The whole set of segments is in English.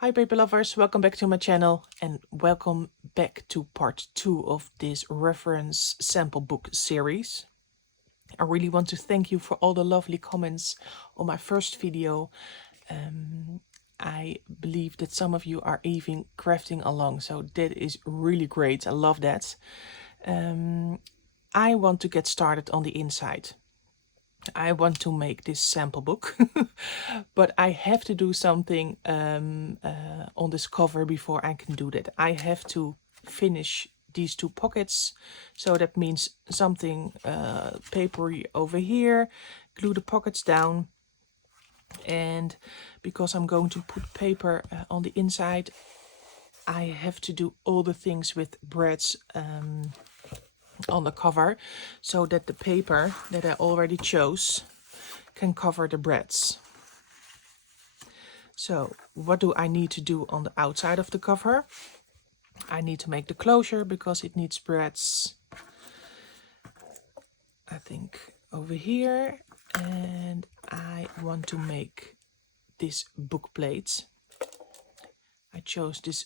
Hi paper lovers, welcome back to my channel and welcome back to part 2 of this reference sample book series. I really want to thank you for all the lovely comments on my first video. I believe that some of you are even crafting along, so that is really great. I love that. I want to get started on the inside. I want to make this sample book, but I have to do something on this cover before I can do that. I have to finish these two pockets, so that means something papery over here, glue the pockets down, and because I'm going to put paper on the inside, I have to do all the things with breads on the cover, so that the paper that I already chose can cover the breads. So what do I need to do on the outside of the cover? I need to make the closure because it needs breads, I think over here, and I want to make this book plate. I chose this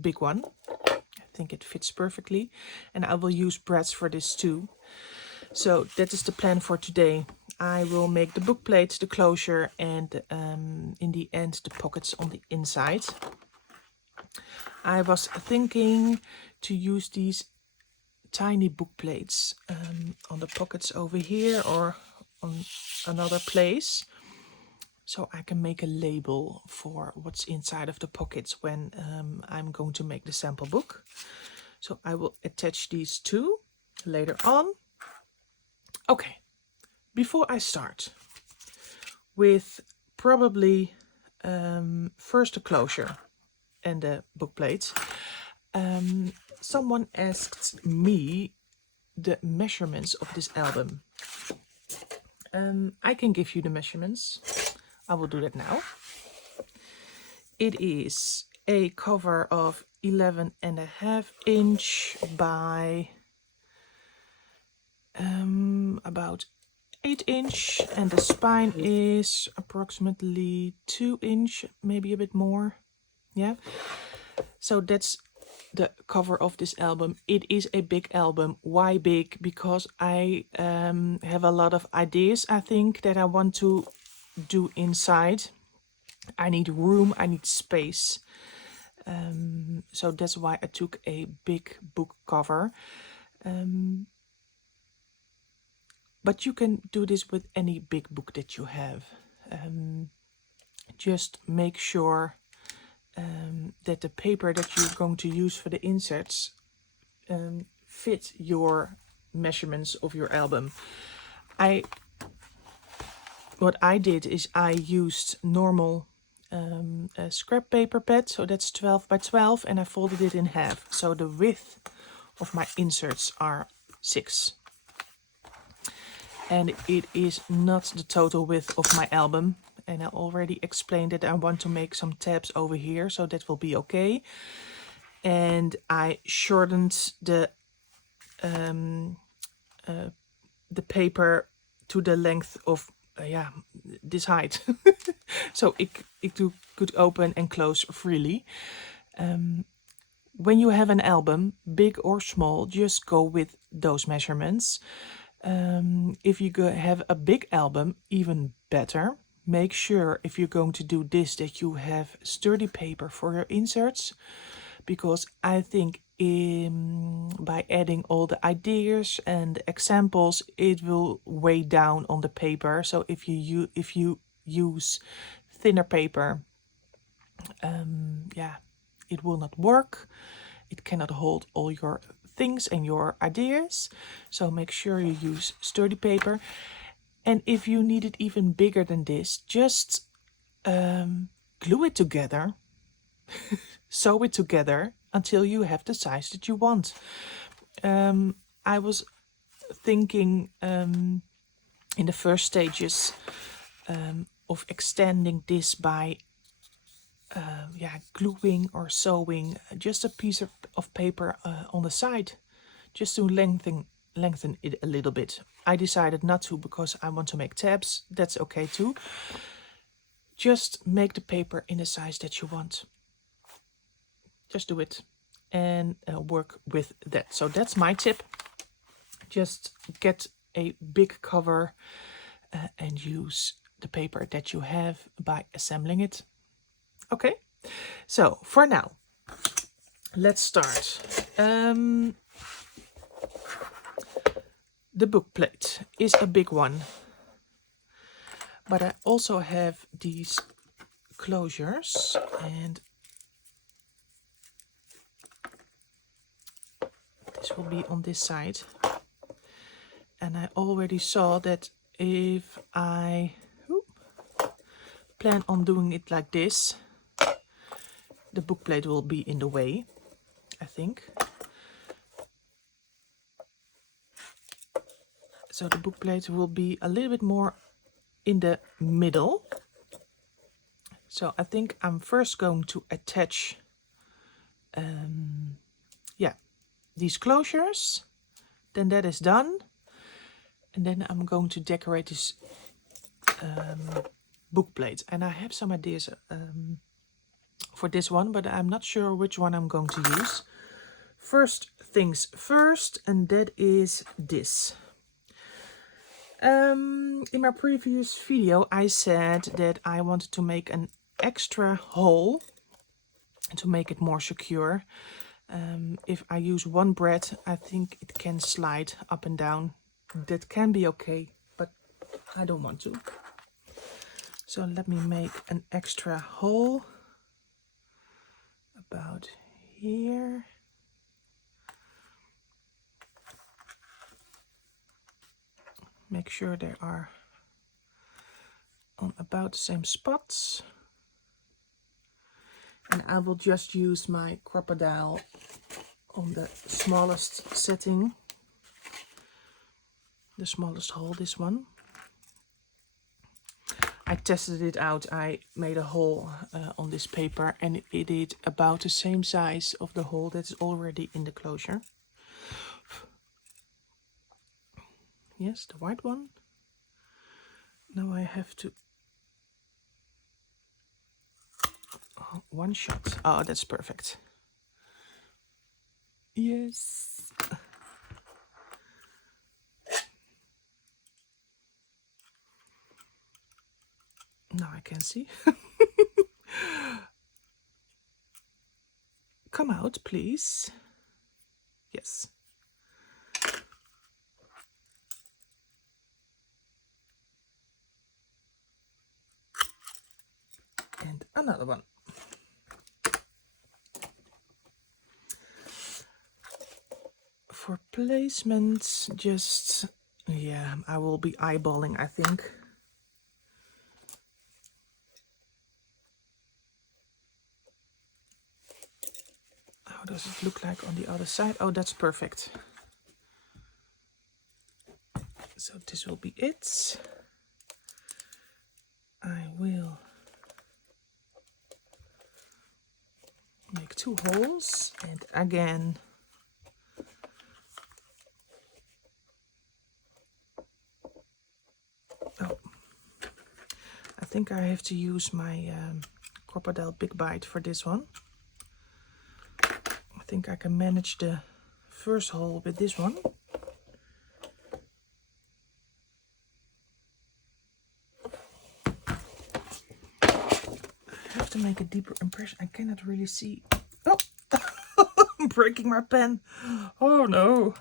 big one. I think it fits perfectly, and I will use breads for this too. So that is the plan for today. I will make the book plate, the closure, and in the end the pockets on the inside. I was thinking to use these tiny book plates on the pockets over here or on another place, so I can make a label for what's inside of the pockets when I'm going to make the sample book. So I will attach these two later on. Okay, before I start with probably first the closure and the book plate, someone asked me the measurements of this album. I can give you the measurements. I will do that now. It is a cover of 11.5 inch by about 8 inch, and the spine is approximately 2 inch, maybe a bit more. Yeah, so that's the cover of this album. It is a big album. Why big? Because I have a lot of ideas, I think, that I want to do inside. I need room, I need space. So that's why I took a big book cover. But you can do this with any big book that you have. Just make sure that the paper that you're going to use for the inserts fit your measurements of your album. What I did is I used normal scrap paper pad, so that's 12 by 12, and I folded it in half, so the width of my inserts are 6. And it is not the total width of my album, and I already explained that I want to make some tabs over here, so that will be okay. And I shortened the paper to the length of this height, so it could open and close freely. When you have an album, big or small, just go with those measurements. If you have a big album, even better. Make sure if you're going to do this that you have sturdy paper for your inserts, because I think by adding all the ideas and examples, it will weigh down on the paper. So if you use thinner paper, it will not work. It cannot hold all your things and your ideas. So make sure you use sturdy paper. And if you need it even bigger than this, just glue it together, sew it together until you have the size that you want. I was thinking in the first stages of extending this by gluing or sewing just a piece of paper on the side, just to lengthen it a little bit. I decided not to because I want to make tabs. That's okay too. just make the paper in the size that you want. Just do it and work with that. So that's my tip. Just get a big cover and use the paper that you have by assembling it. Okay, so for now, let's start. The book plate is a big one, but I also have these closures, and this will be on this side. And I already saw that if I plan on doing it like this, the book plate will be in the way, I think. So the book plate will be a little bit more in the middle. So I think I'm first going to attach these closures. Then that is done. And then I'm going to decorate this book plate. And I have some ideas for this one, but I'm not sure which one I'm going to use. First things first, and that is this. In my previous video, I said that I wanted to make an extra hole to make it more secure. If I use one brad, I think it can slide up and down. That can be okay, but I don't want to. So let me make an extra hole about here. Make sure they are on about the same spots. And I will just use my crocodile on the smallest setting. The smallest hole, this one. I tested it out. I made a hole on this paper, and it is about the same size of the hole that is already in the closure. Yes, the white one. Now I have to... one shot. Oh, that's perfect. Yes. Now I can see. Come out, please. Yes. And another one. For placement, just, yeah, I will be eyeballing, I think. How does it look like on the other side? Oh, that's perfect. So this will be it. I will make 2 holes, and again I think I have to use my crocodile big bite for this one. I think I can manage the first hole with this one. I have to make a deeper impression. I cannot really see. Oh, I'm breaking my pen. Oh no.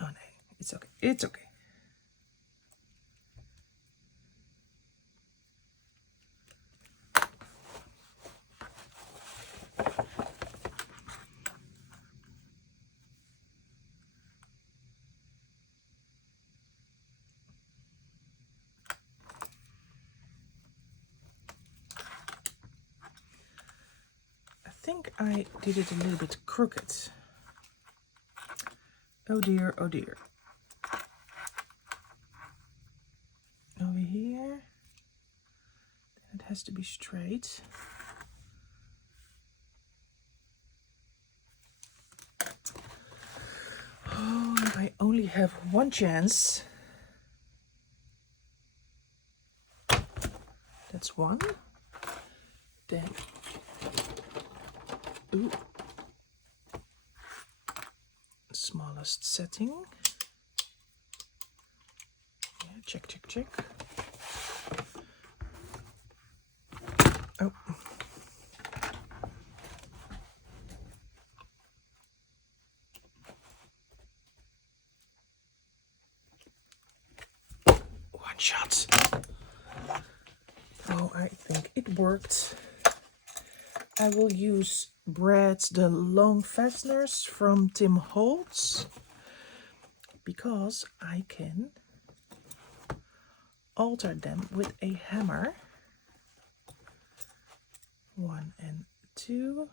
Oh no, it's okay. It's okay. I think I did it a little bit crooked. Oh dear, oh dear. Over here. It has to be straight. Oh, I only have one chance. That's one. Then, ooh, smallest setting. Yeah, check, check, check. Oh. One shot. Oh, I think it worked. I will use the long fasteners from Tim Holtz, because I can alter them with a hammer. 1 and 2.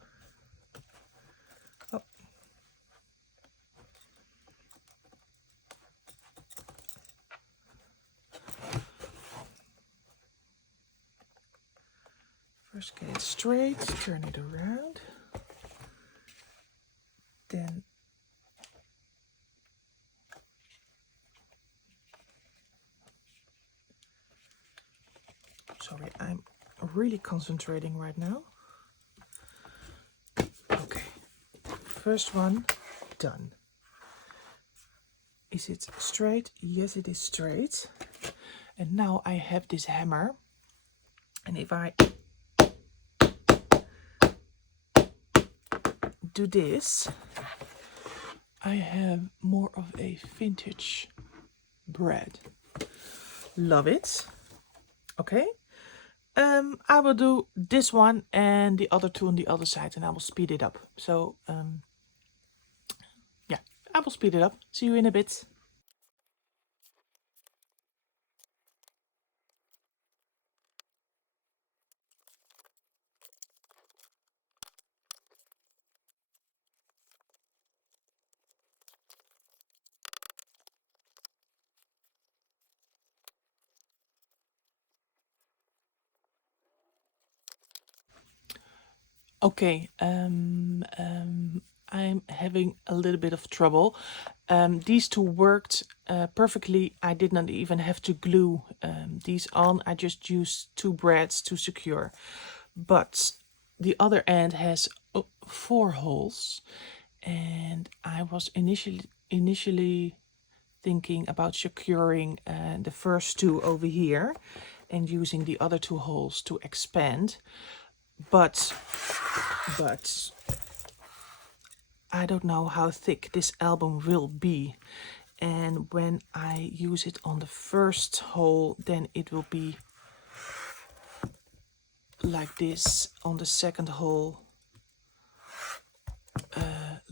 Oh. First get it straight, turn it around. Then sorry, I'm really concentrating right now. Okay, first one done. Is it straight? Yes, it is straight. And now I have this hammer, and if I do this, I have more of a vintage bread. Love it. Okay. I will do this one and the other two on the other side, and I will speed it up. So, yeah, I will speed it up. See you in a bit. Okay, I'm having a little bit of trouble. These two worked perfectly. I did not even have to glue these on. I just used 2 brads to secure. But the other end has 4 holes, and I was initially thinking about securing the first 2 over here and using the other 2 holes to expand. But I don't know how thick this album will be, and when I use it on the first hole, then it will be like this, on the second hole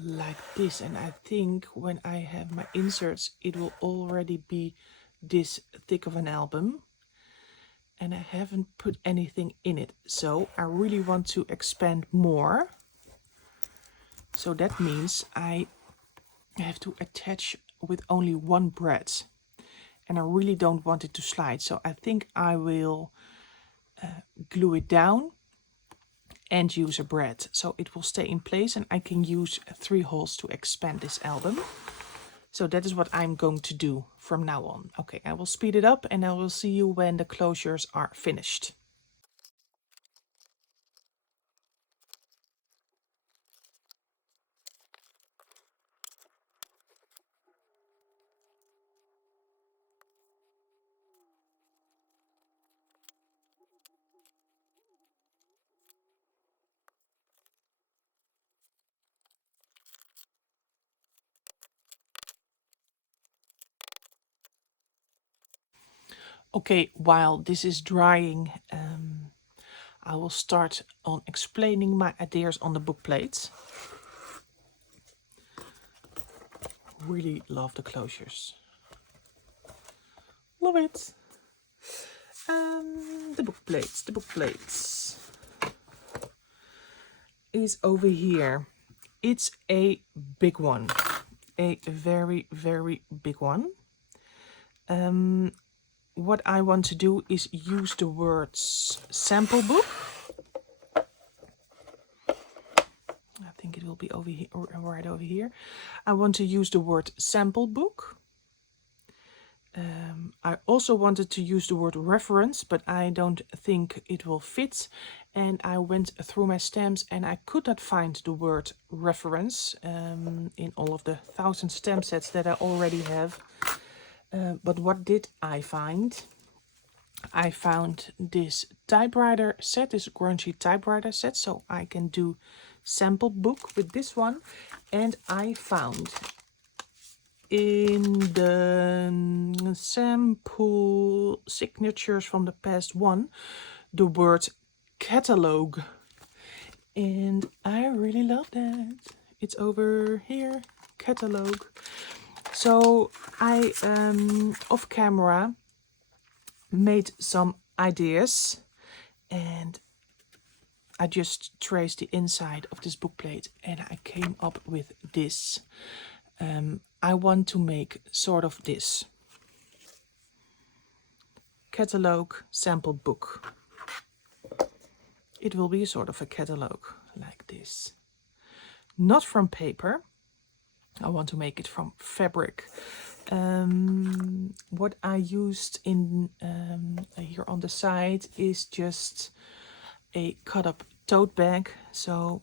like this, and I think when I have my inserts it will already be this thick of an album, and I haven't put anything in it, so I really want to expand more. So that means I have to attach with only 1 brad, and I really don't want it to slide, so I think I will glue it down and use a brad, so it will stay in place, and I can use 3 holes to expand this album. So that is what I'm going to do from now on. Okay, I will speed it up, and I will see you when the closures are finished. Okay, while this is drying, I will start on explaining my ideas on the book plates. Really love the closures. Love it. The book plates is over here. It's a big one, a very, very big one. What I want to do is use the words sample book. I think it will be over here, right over here. I want to use the word sample book, I also wanted to use the word reference, but I don't think it will fit. And I went through my stamps and I could not find the word reference in all of the 1,000 stamp sets that I already have. But what did I find? I found this typewriter set, this grungy typewriter set, so I can do sample book with this one. And I found in the sample signatures from the past one the word catalogue, and I really love that. It's over here, catalogue. So I off camera made some ideas, and I just traced the inside of this bookplate and I came up with this. I want to make sort of this catalogue sample book. It will be sort of a catalogue like this. Not from paper. I want to make it from fabric. What I used in here on the side is just a cut up tote bag. So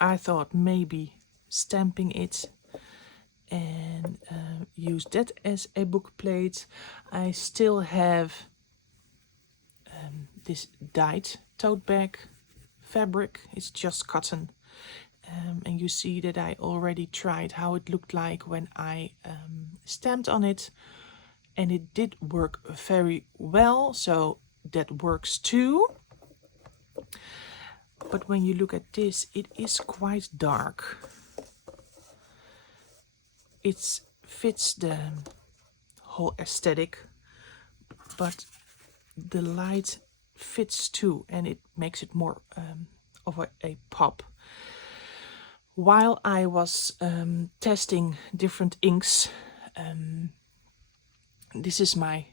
I thought maybe stamping it and use that as a book plate. I still have this dyed tote bag fabric. It's just cotton. And you see that I already tried how it looked like when I stamped on it, and it did work very well, so that works too. But when you look at this, it is quite dark. It fits the whole aesthetic, but the light fits too, and it makes it more of a pop. While I was testing different inks, this is my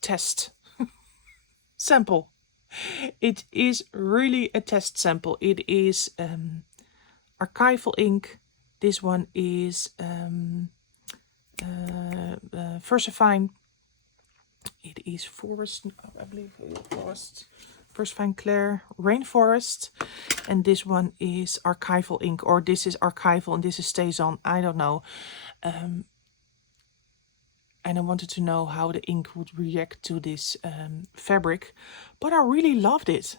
test sample. It is really a test sample. It is archival ink. This one is Versifine. It is Forest, I believe, Versifine Claire Rainforest. And this one is archival ink, or this is archival and this is stays on. I don't know. And I wanted to know how the ink would react to this fabric, but I really loved it.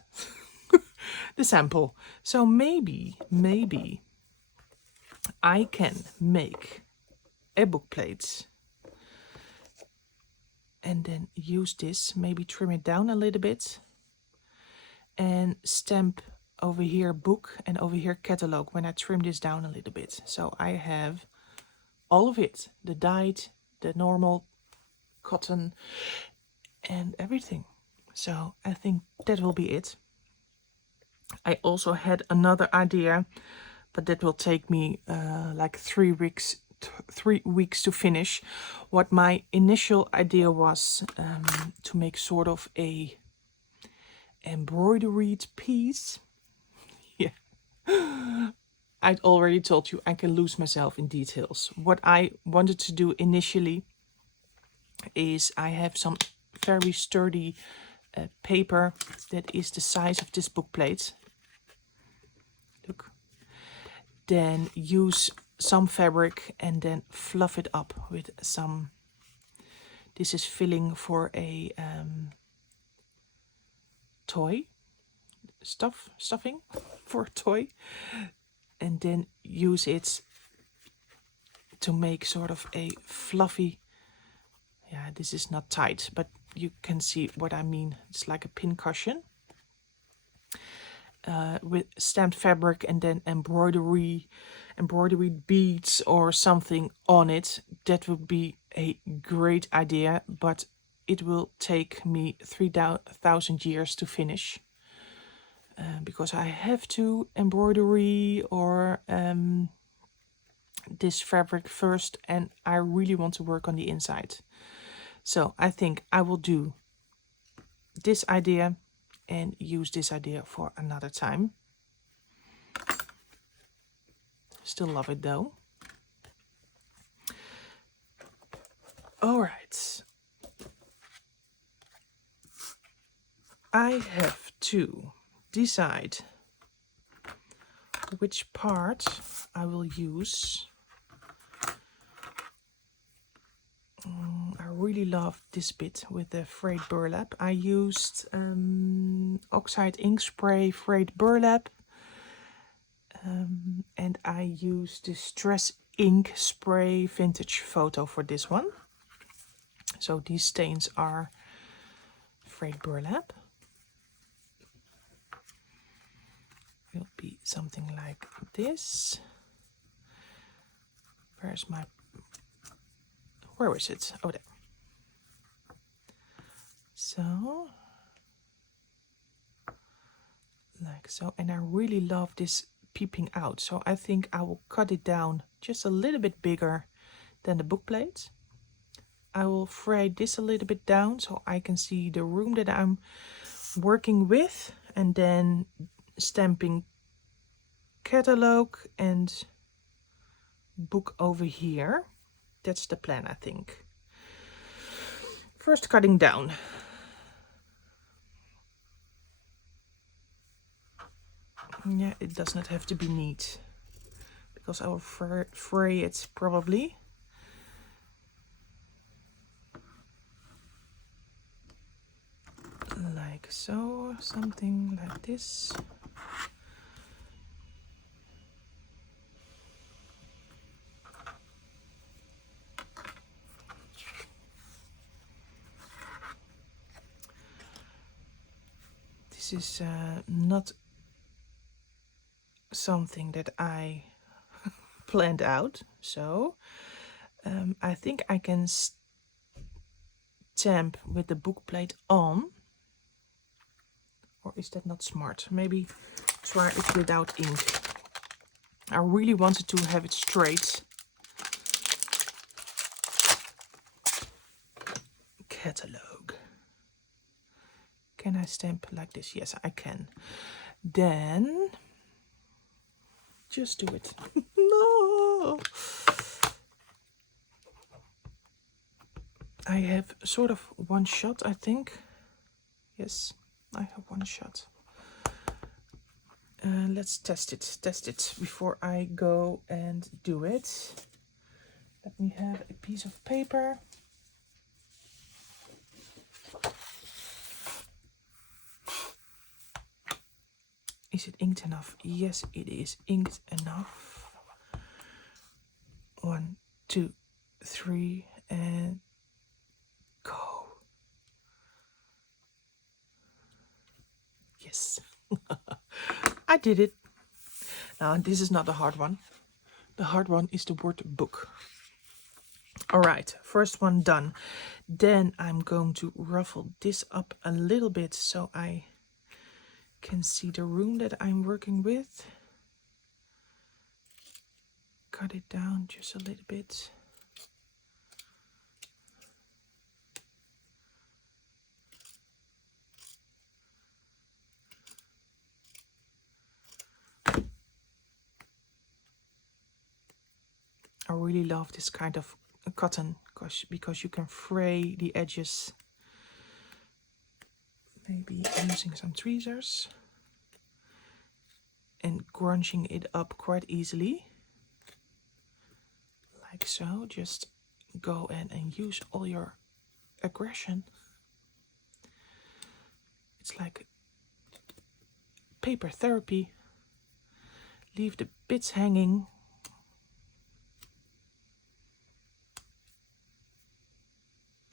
The sample. So maybe I can make a book plate and then use this, maybe trim it down a little bit and stamp over here book and over here catalogue when I trim this down a little bit. So I have all of it, the dyed, the normal cotton and everything. So I think that will be it. I also had another idea, but that will take me like 3 weeks to finish. What my initial idea was to make sort of a embroidered piece. Yeah. I'd already told you I can lose myself in details. What I wanted to do initially is I have some very sturdy paper that is the size of this book plate. Look. Then use some fabric and then fluff it up with some. This is filling for a toy, stuffing for a toy, and then use it to make sort of a fluffy. Yeah, this is not tight, but you can see what I mean. It's like a pin cushion with stamped fabric and then embroidery beads or something on it. That would be a great idea, but it will take me 3,000 years to finish because I have to embroidery or this fabric first, and I really want to work on the inside. So I think I will do this idea and use this idea for another time. Still love it though. All right. I have to decide which part I will use. I really love this bit with the frayed burlap. I used oxide ink spray frayed burlap, and I used the Stress ink spray vintage photo for this one. So these stains are frayed burlap. Will be something like this. Where is it? Oh, there. So, like so. And I really love this peeping out. So I think I will cut it down just a little bit bigger than the book plate. I will fray this a little bit down so I can see the room that I'm working with, and then stamping catalogue and book over here. That's the plan, I think. First cutting down. Yeah, it does not have to be neat because I will fray it probably. Like so, something like this. This is not something that I planned out, so I think I can stamp with the book plate on. Or is that not smart? Maybe try it without ink. I really wanted to have it straight. Catalogue. Can I stamp like this? Yes, I can. Then just do it. No. I have sort of one shot, I think. Yes, I have one shot. Let's test it before I go and do it. Let me have a piece of paper. Is it inked enough? Yes, it is inked enough. 1, 2, 3, and go. Yes. I did it. Now, this is not the hard one. The hard one is the word book. All right, first one done. Then I'm going to ruffle this up a little bit so I can see the room that I'm working with. Cut it down just a little bit. I really love this kind of cotton because you can fray the edges. Maybe using some tweezers and grunching it up quite easily. Like so. Just go in and use all your aggression. It's like paper therapy. Leave the bits hanging.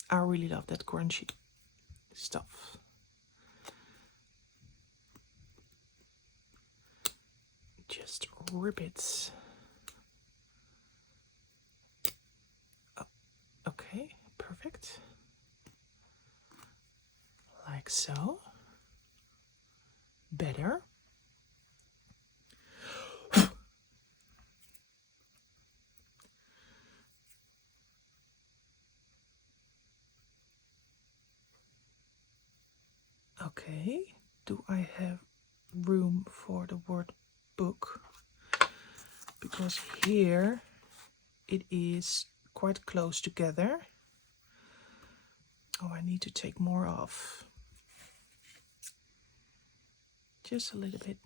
I really love that grungy stuff. Just rip it. Oh, okay, perfect. Like so. Better. Okay, do I have room for the word book? Because here it is quite close together. Oh, I need to take more off. Just a little bit.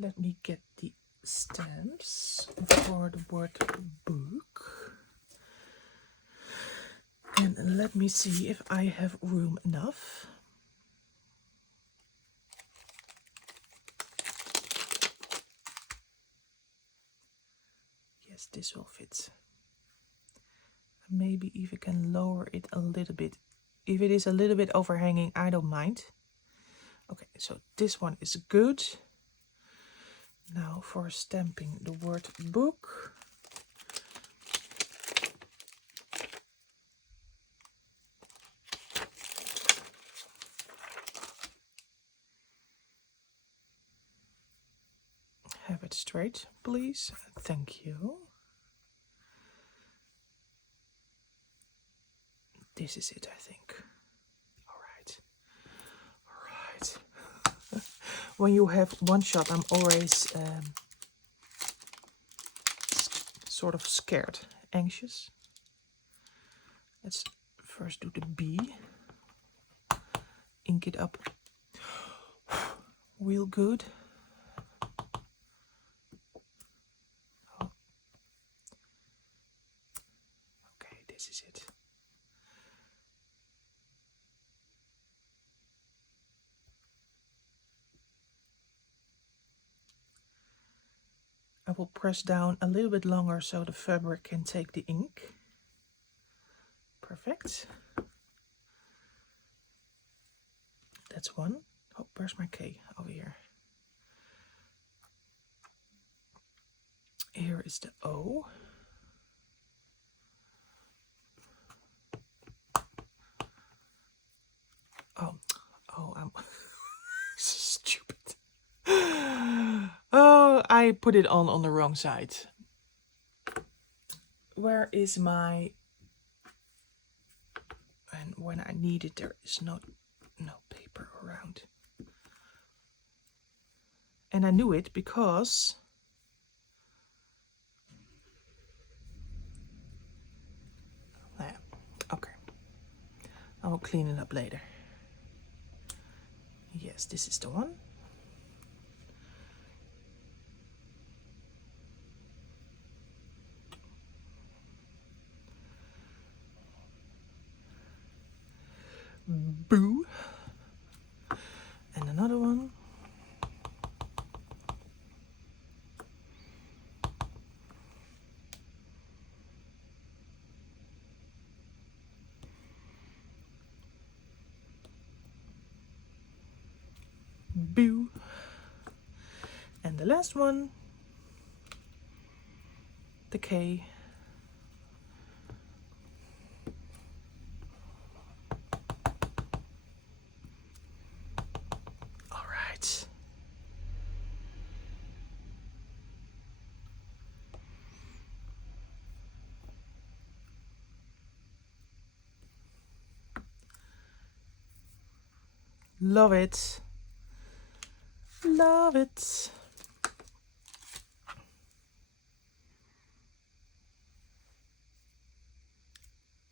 Let me get the stamps for the word book. And let me see if I have room enough. Yes, this will fit. Maybe even can lower it a little bit. If it is a little bit overhanging, I don't mind. Okay, so this one is good. Now for stamping the word book. Have it straight, please. Thank you. This is it, I think. All right. All right. When you have one shot, I'm always sort of scared, anxious. Let's first do the B. Ink it up real good. Oh. Okay, this is it. I will press down a little bit longer so the fabric can take the ink. Perfect. That's one. Oh, where's my K? Over here. Here is the O. Oh, I'm stupid. Oh, I put it on the wrong side. Where is my... And when I need it, there is no paper around. And I knew it because okay. I will clean it up later. Yes, this is the one. Boo. And another one. Boo. And the last one. The K. All right. Love it. Love it.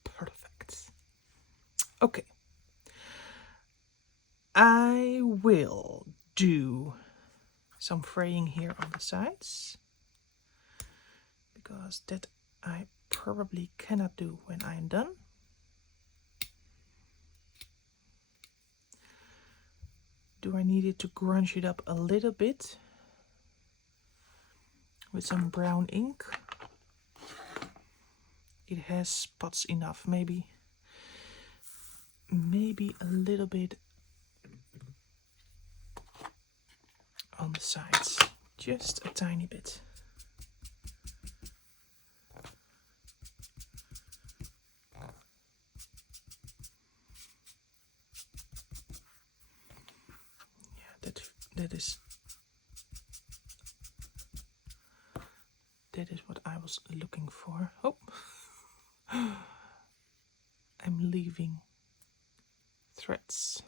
Perfect. Okay. I will do some fraying here on the sides, because that I probably cannot do when I'm done. Do I need it to grunge it up a little bit with some brown ink? It has spots enough, maybe a little bit on the sides, just a tiny bit. That is what I was looking for. Oh, I'm leaving threads.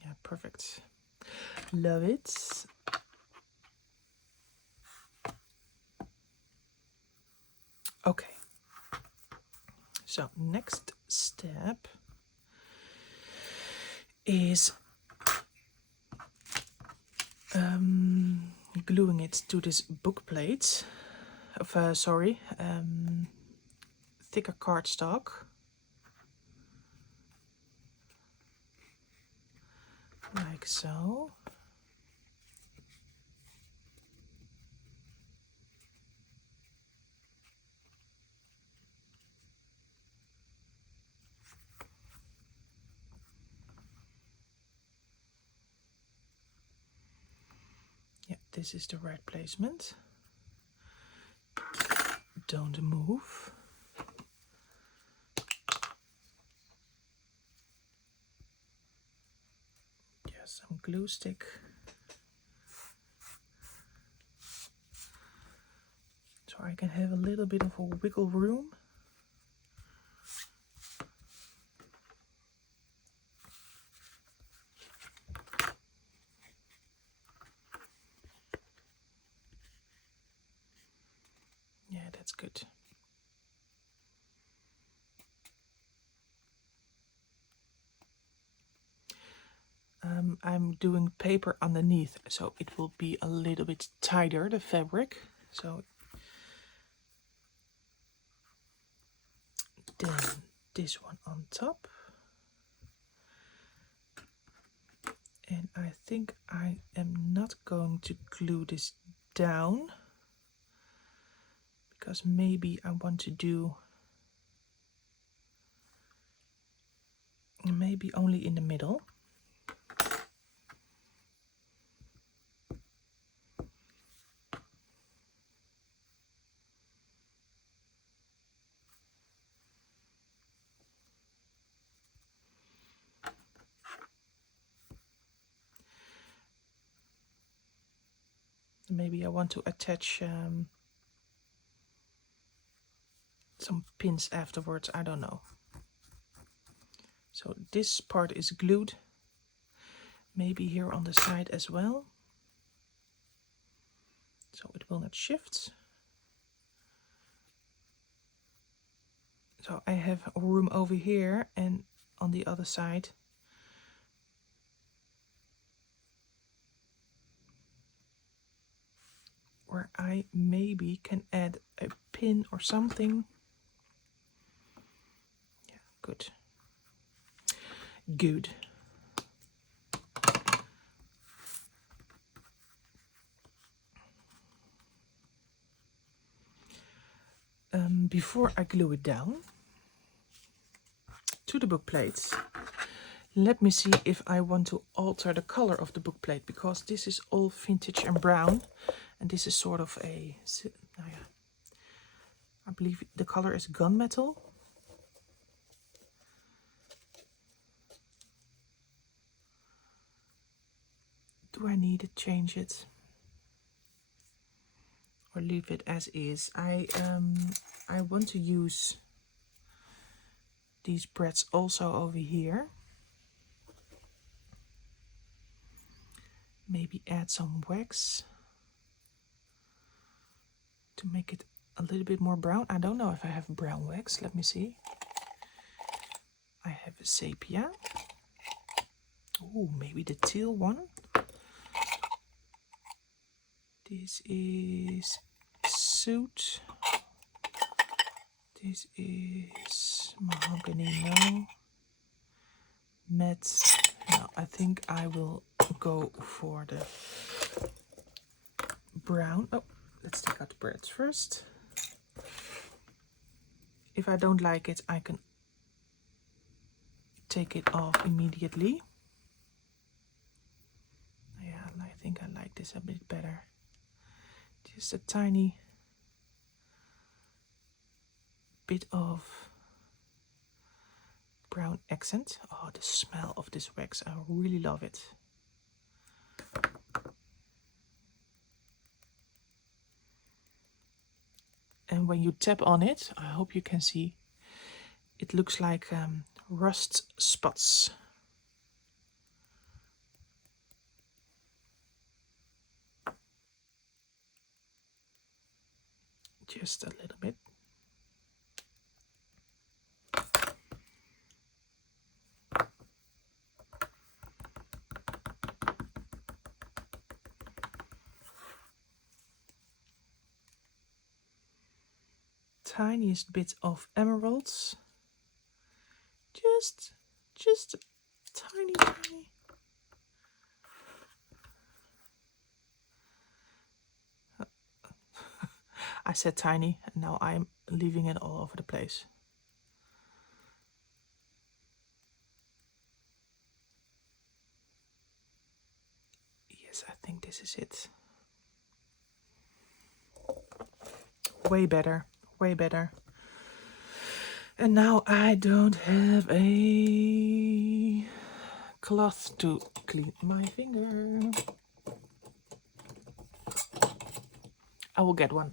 Yeah, perfect. Love it. Okay. So next step is gluing it to this book plate of thicker cardstock, like so. Yeah, this is the right placement. Don't move. Just some glue stick. So I can have a little bit of a wiggle room. Yeah, that's good. I'm doing paper underneath, so it will be a little bit tighter, the fabric. So then this one on top. And I think I am not going to glue this down, because maybe I want to do maybe only in the middle. Maybe I want to attach some pins afterwards, I don't know. So this part is glued, maybe here on the side as well, so it will not shift. So I have room over here and on the other side. Where I maybe can add a pin or something. Yeah, good. Good. Before I glue it down to the book plates, let me see if I want to alter the color of the book plate, because this is all vintage and brown, and this is sort of a, I believe the color is gunmetal. Do I need to change it or leave it as is? I want to use these brads also over here. Maybe add some wax to make it a little bit more brown. I don't know if I have brown wax. Let me see. I have a sepia. Oh, maybe the teal one. This is soot. This is mahogany. No. Matte. No, I think I will go for the brown. Oh, let's take out the brads first. If I don't like it, I can take it off immediately. Yeah, I think I like this a bit better. Just a tiny bit of brown accent. Oh, the smell of this wax, I really love it. and when you tap on it, I hope you can see, it looks like rust spots. Just a little bit. Tiniest bit of emeralds. Just tiny. I said tiny, and now I'm leaving it all over the place. Yes, I think this is it. Way better, way better. And now I don't have a cloth to clean my finger. I will get one.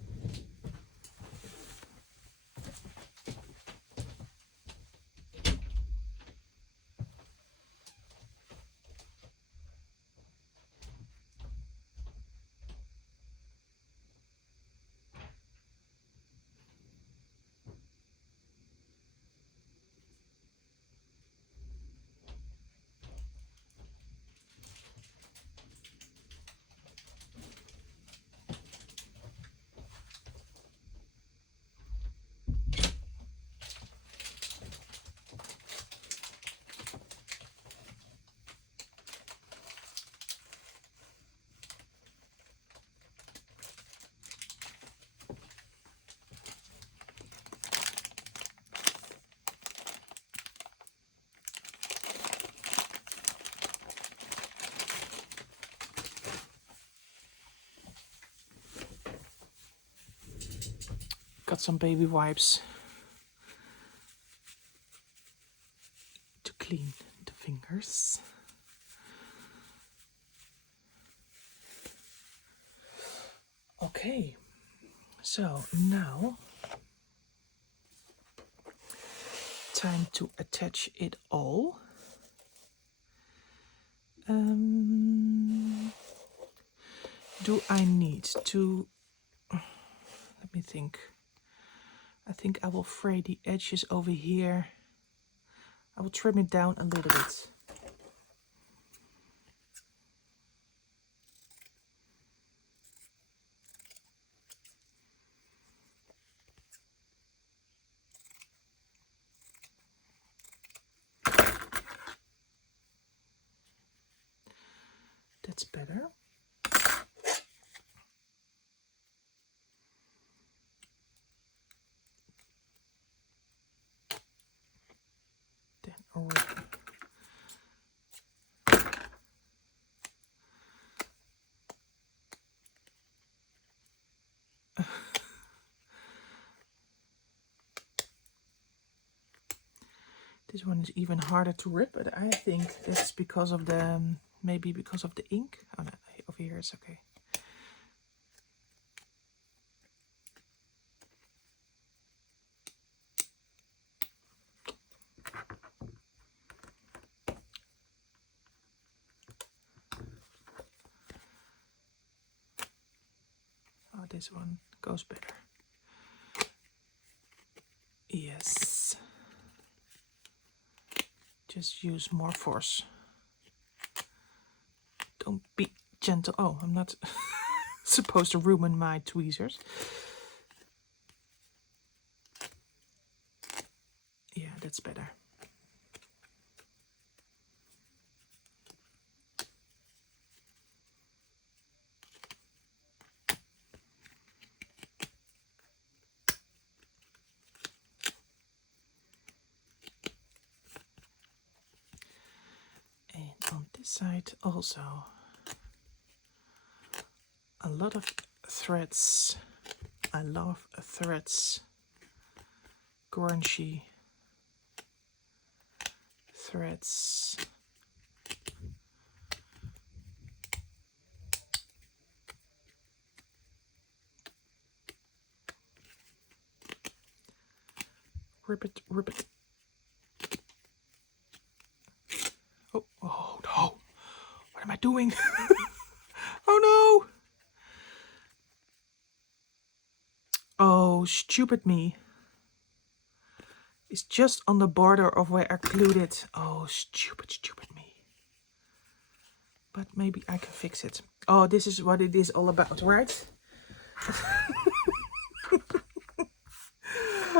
Got some baby wipes to clean the fingers. Okay, so now time to attach it all. Do I need to, let me think. I think I will fray the edges over here. I will trim it down a little bit. That's better. Then this one is even harder to rip, but I think that's because of the, maybe because of the ink. Oh no, over here it's okay. Oh, this one goes better. Yes. Just use more force. Don't be gentle. Oh, I'm not supposed to ruin my tweezers. Yeah, that's better. And on this side also a lot of threads. I love threads. Grungy threads. Rip it, rip it. Oh, oh no. What am I doing? Oh no. Oh, stupid me. It's just on the border of where I glued it. Oh, stupid, stupid me. But maybe I can fix it. Oh, this is what it is all about, right?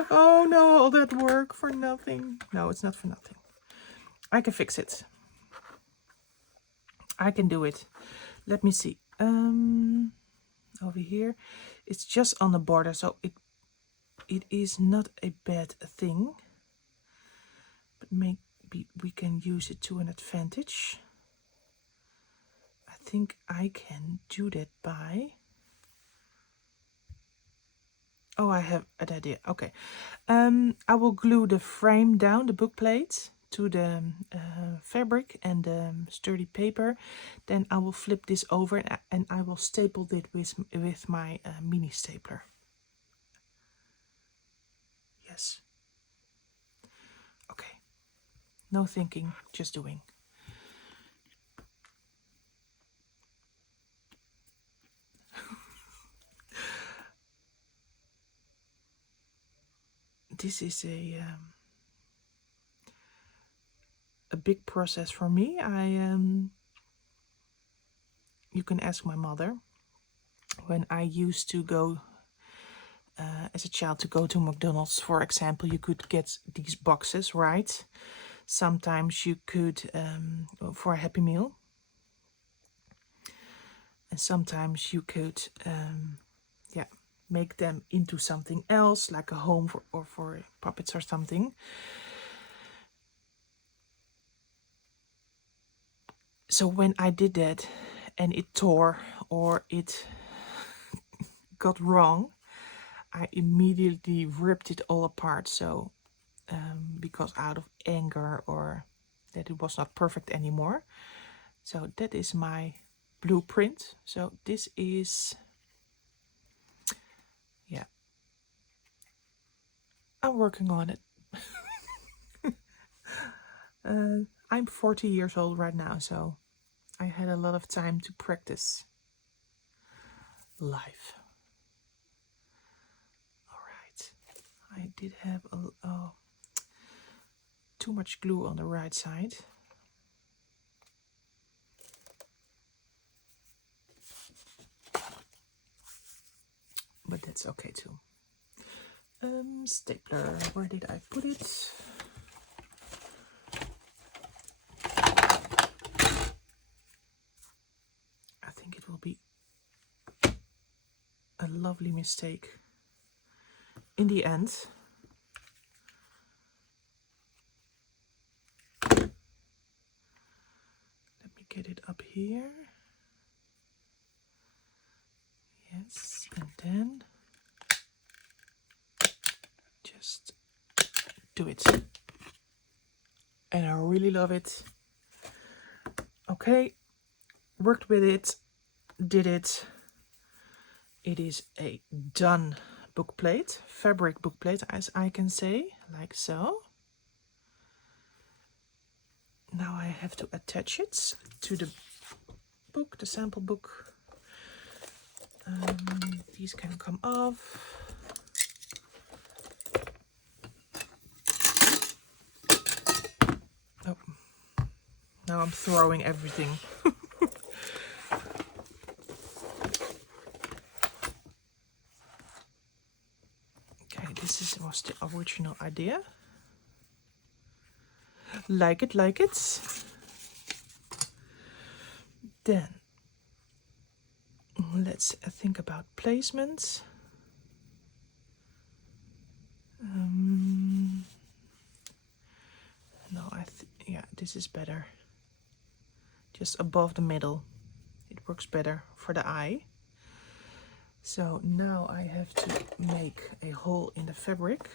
Oh no, all that work for nothing. No, it's not for nothing. I can fix it. I can do it. Let me see. Over here, it's just on the border, so it is not a bad thing. But maybe we can use it to an advantage. I think I can do that by... Oh, I have an idea. Okay. I will glue the frame down, the book plate, to the fabric and the sturdy paper. Then I will flip this over and I will staple it with my mini stapler. Yes. Okay. No thinking, just doing. This is a big process for me. You can ask my mother. When I used to go as a child to go to McDonald's, for example, you could get these boxes, right? Sometimes you could for a Happy Meal, and sometimes you could yeah, make them into something else, like a home for puppets or something. So when I did that and it tore or it got wrong, I immediately ripped it all apart. So because out of anger or that it was not perfect anymore. So that is my blueprint. So this is, yeah, I'm working on it. I'm 40 years old right now, so I had a lot of time to practice live. All right, I did have too much glue on the right side. But that's okay too. Stapler, where did I put it? I think it will be a lovely mistake in the end. Let me get it up here. Yes, and then just do it. And I really love it. Okay, worked with it, did it. It is a done book plate, fabric book plate, as I can say, like so. Now I have to attach it to the book, the sample book. These can come off. Oh, now I'm throwing everything. Okay, this was the original idea. Like it, like it. Then let's think about placement. No, yeah, this is better. Just above the middle. It works better for the eye. So now I have to make a hole in the fabric.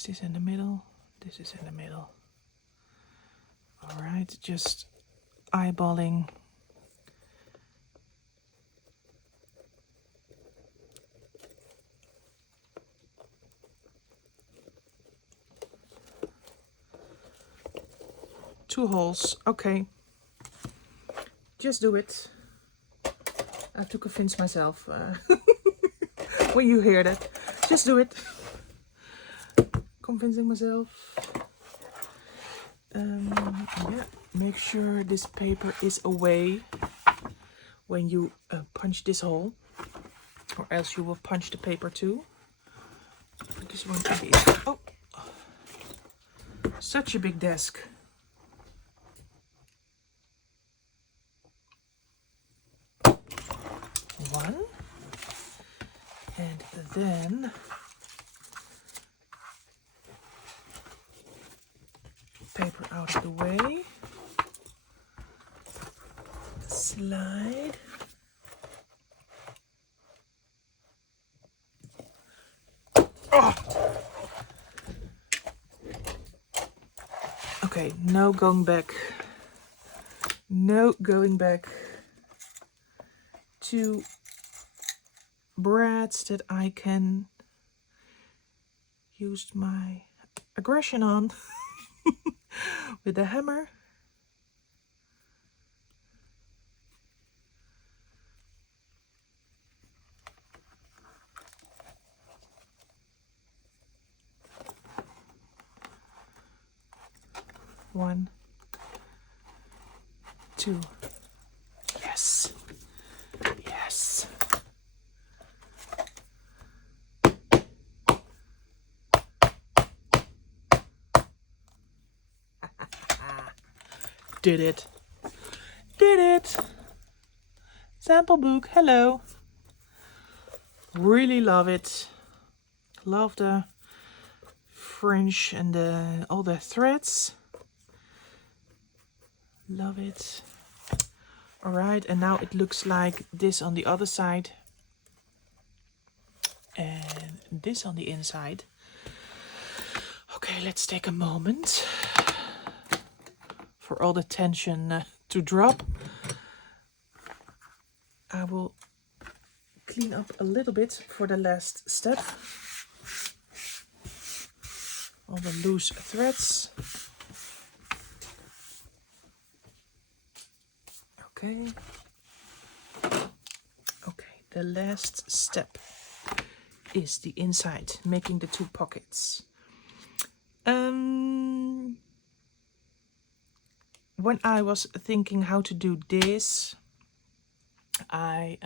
Is this in the middle? This is in the middle. All right, just eyeballing. Two holes, okay. Just do it. I have to convince myself when you hear that. Just do it. Convincing myself. Yeah, make sure this paper is away when you punch this hole, or else you will punch the paper too. This one can be, oh, such a big desk. One, and then paper out of the way, slide, oh. Okay, no going back, no going back to brads that I can use my aggression on with the hammer. One, two, yes, yes. Did it. Did it. Sample book, hello. Really love it. Love the fringe and all the threads. Love it. All right, and now it looks like this on the other side. And this on the inside. Okay, let's take a moment for all the tension to drop. I will clean up a little bit for the last step. All the loose threads. Okay. Okay, the last step is the inside, making the two pockets. When I was thinking how to do this, I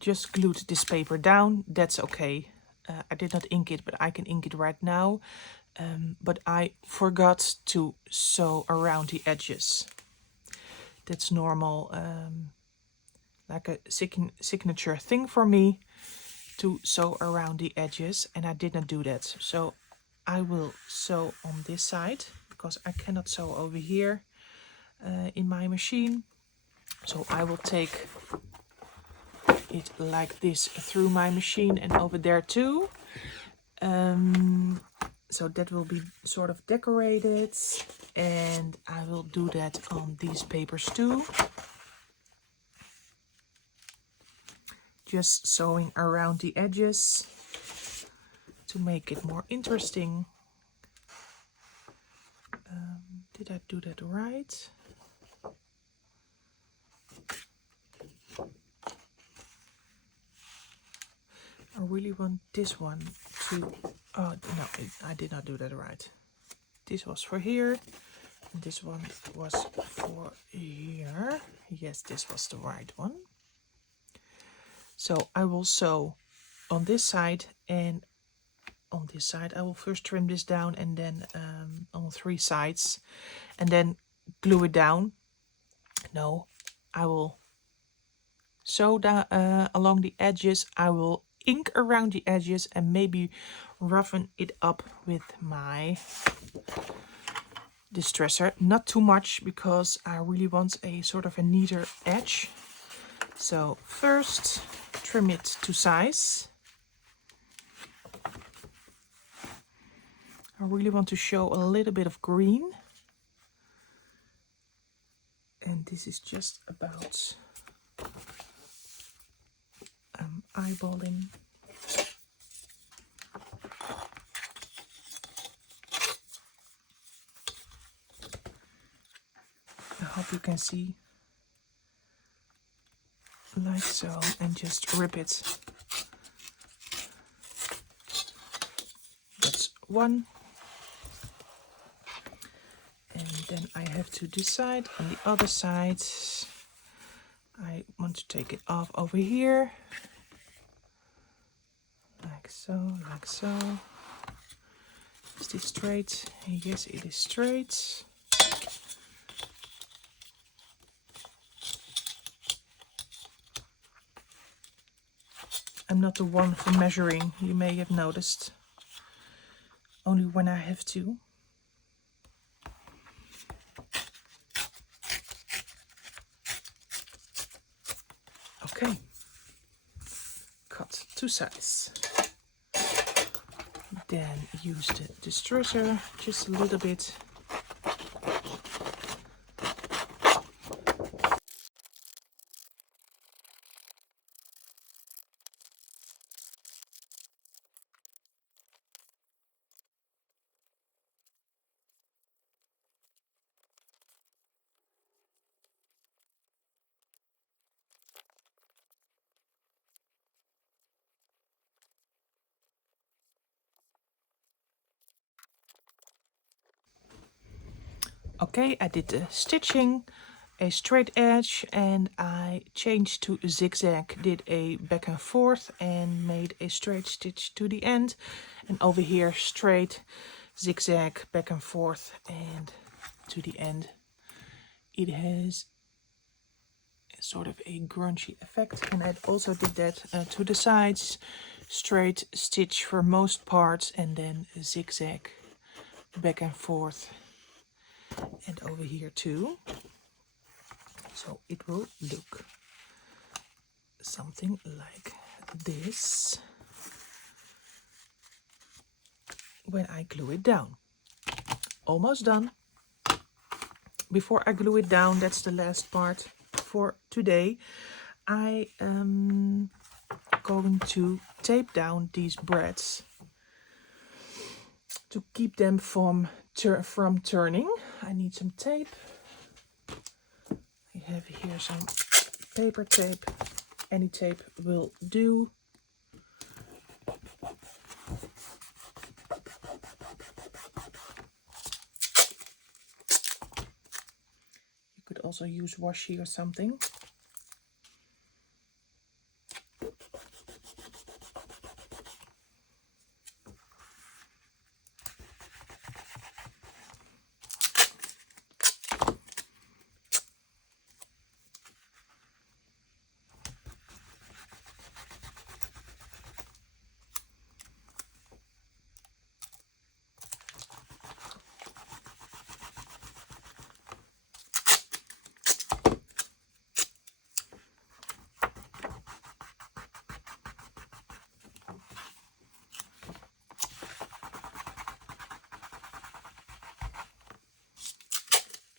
just glued this paper down. That's okay. I did not ink it, but I can ink it right now. But I forgot to sew around the edges. That's normal, like a signature thing for me to sew around the edges, and I did not do that. So I will sew on this side because I cannot sew over here in my machine. So I will take it like this through my machine and over there too. So that will be sort of decorated, and I will do that on these papers too. Just sewing around the edges to make it more interesting. Did I do that right? I really want this one to, oh no, I did not do that right. This was for here, and this one was for here. Yes, this was the right one. So I will sew on this side, and on this side I will first trim this down, and then on 3 sides, and then glue it down. No, I will sew along the edges. I will ink around the edges and maybe roughen it up with my distresser. Not too much, because I really want a sort of a neater edge. So first trim it to size. I really want to show a little bit of green. And this is just about eyeballing. I hope you can see, like so, and just rip it. That's one. And then I have to decide on the other side. I want to take it off over here. Like so, like so. Is this straight? Yes, it is straight. I'm not the one for measuring, you may have noticed. Only when I have to. Okay. Cut to size. Then use the distresser just a little bit. Okay, I did the stitching, a straight edge, and I changed to zigzag, did a back and forth and made a straight stitch to the end. And over here straight, zigzag, back and forth and to the end. It has sort of a grungy effect, and I also did that to the sides, straight stitch for most parts and then zigzag, back and forth. And over here too. So it will look something like this when I glue it down. Almost done. Before I glue it down, that's the last part for today. I am going to tape down these brads to keep them from turning. I need some tape. I have here some paper tape. Any tape will do. You could also use washi or something.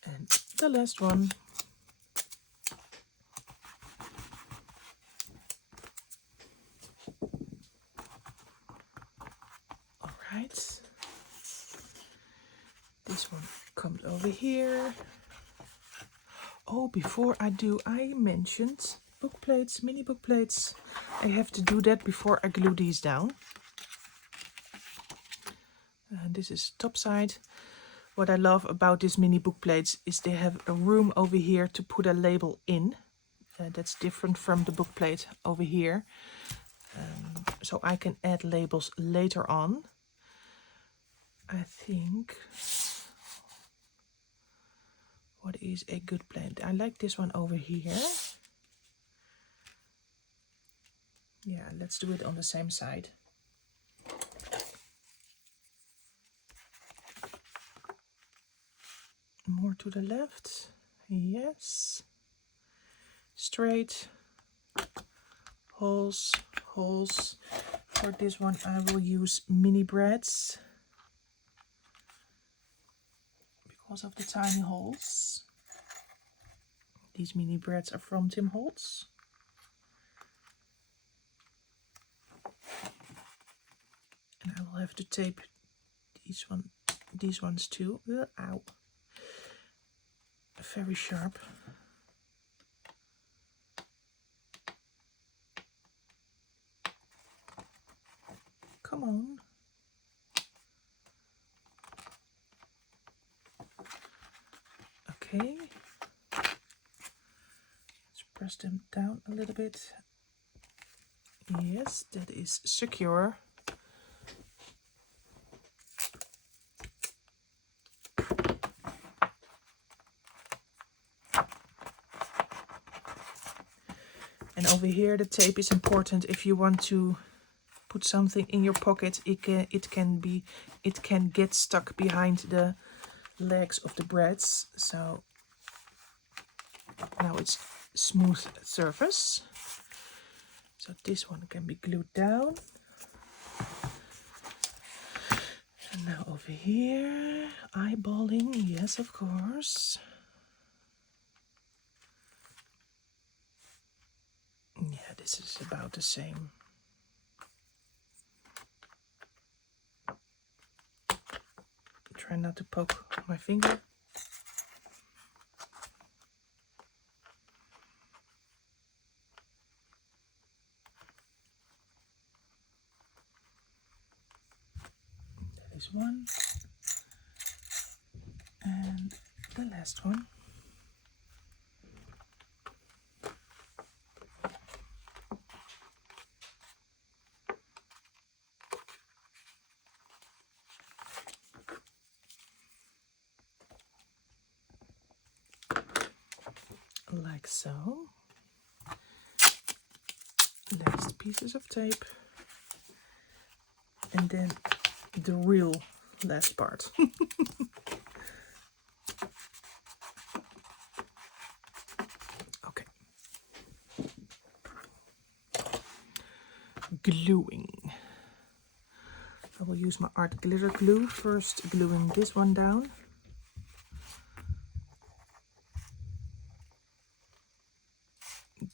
And the last one. All right. This one comes over here. Oh, before I do, I mentioned book plates, mini book plates. I have to do that before I glue these down. And this is top side. What I love about these mini book plates is they have a room over here to put a label in. That's different from the book plate over here. So I can add labels later on. I think, what is a good plate? I like this one over here. Yeah, let's do it on the same side. More to the left. Yes. Straight. Holes. Holes. For this one I will use mini brads. because of the tiny holes. These mini breads are from Tim Holtz. And I will have to tape these ones too. Ow. Very sharp. Come on. Okay. Let's press them down a little bit. Yes, that is secure. And over here the tape is important if you want to put something in your pocket. It can get stuck behind the legs of the breads. So now it's smooth surface. So this one can be glued down. And now over here, eyeballing, yes of course. Yeah, this is about the same. Try not to poke my finger. That is one. And the last one. Like so. Last pieces of tape. And then the real last part. Okay. Gluing. I will use my art glitter glue. First gluing this one down.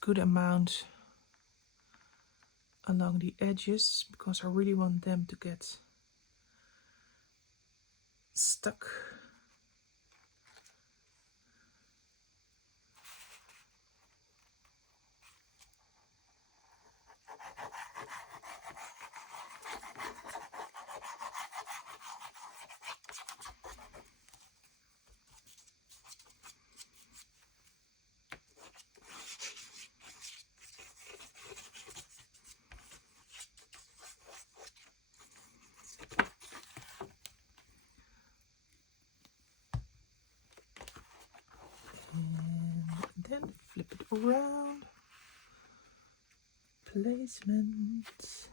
Good amount along the edges because I really want them to get stuck. And then flip it around. Placement.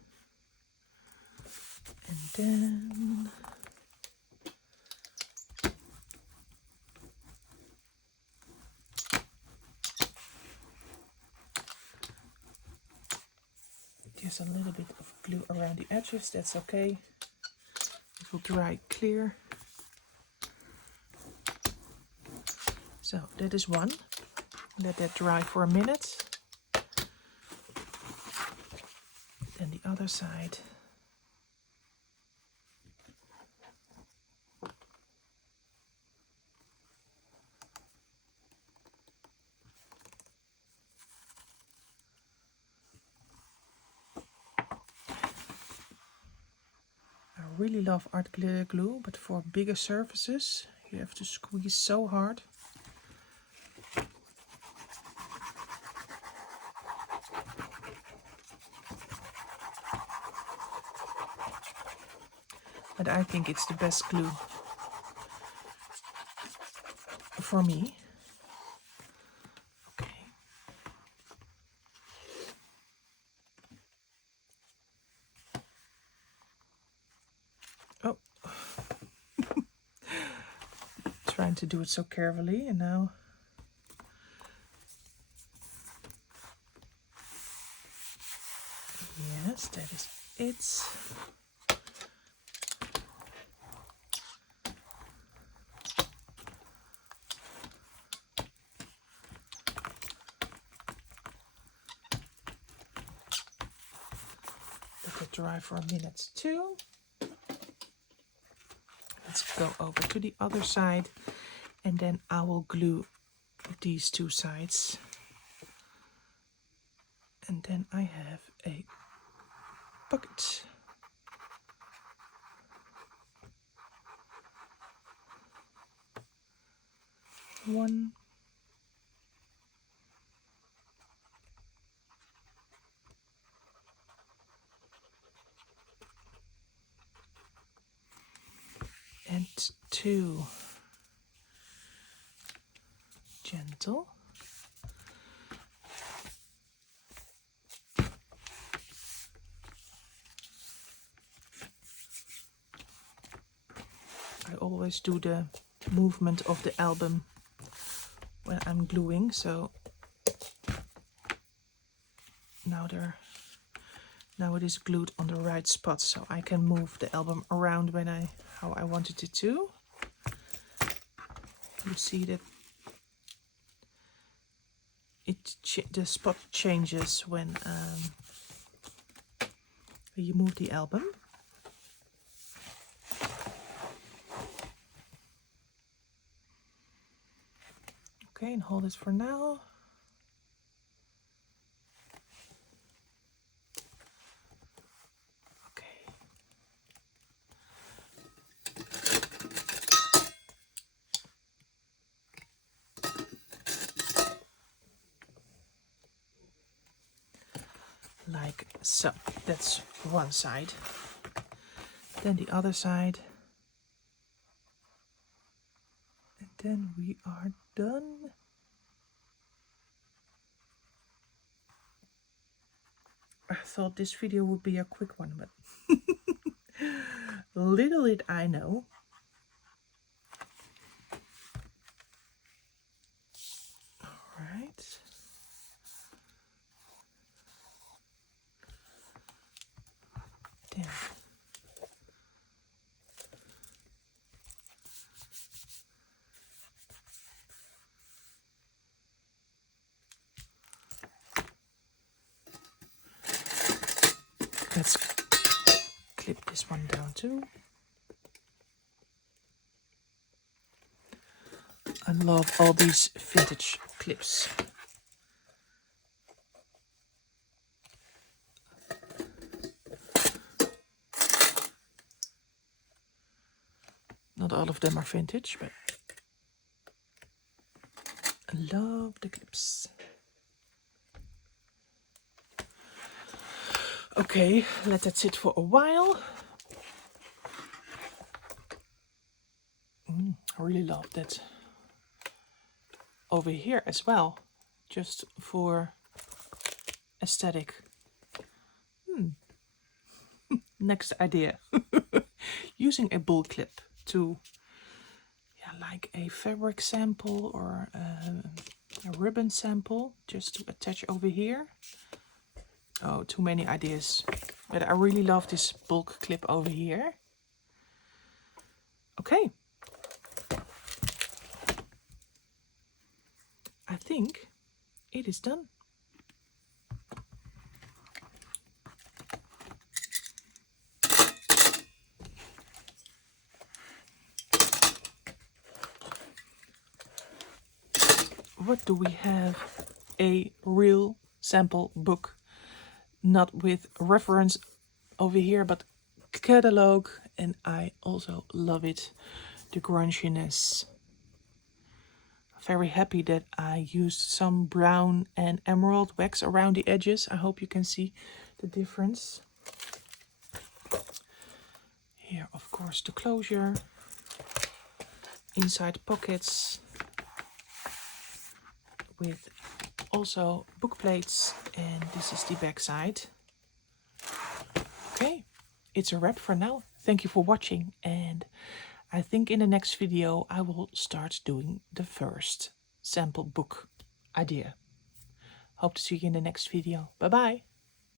And then just a little bit of glue around the edges, that's okay. It will dry clear. So that is one. Let that dry for a minute. Then the other side. I really love art glitter glue, but for bigger surfaces you have to squeeze so hard. But I think it's the best glue for me. Okay. Oh. Trying to do it so carefully, and now yes, that is it. dry for a minute too. Let's go over to the other side, and then I will glue these two sides. And then I have a pocket. One. And two. Gentle. I always do the movement of the album when I'm gluing, so now it is glued on the right spot, so I can move the album around how I wanted it to. You see that the spot changes when you move the album. Okay, and hold it for now. Okay. Like so. That's one side. Then the other side. And then we are done. I thought this video would be a quick one, but little did I know. All right. Then let's clip this one down too. I love all these vintage clips. Not all of them are vintage, but I love the clips. Okay, let that sit for a while. I really love that over here as well, just for aesthetic. Next idea. Using a bull clip to, like a fabric sample or a ribbon sample, just to attach over here. Oh, too many ideas. But I really love this bulk clip over here. Okay. I think it is done. What do we have? A real sample book. Not with reference over here, but catalogue. And I also love it. The grunginess. Very happy that I used some brown and emerald wax around the edges. I hope you can see the difference. Here, of course, the closure. Inside pockets. With also book plates, and this is the back side. Okay, it's a wrap for now. Thank you for watching, and I think in the next video I will start doing the first sample book idea. Hope to see you in the next video. Bye bye.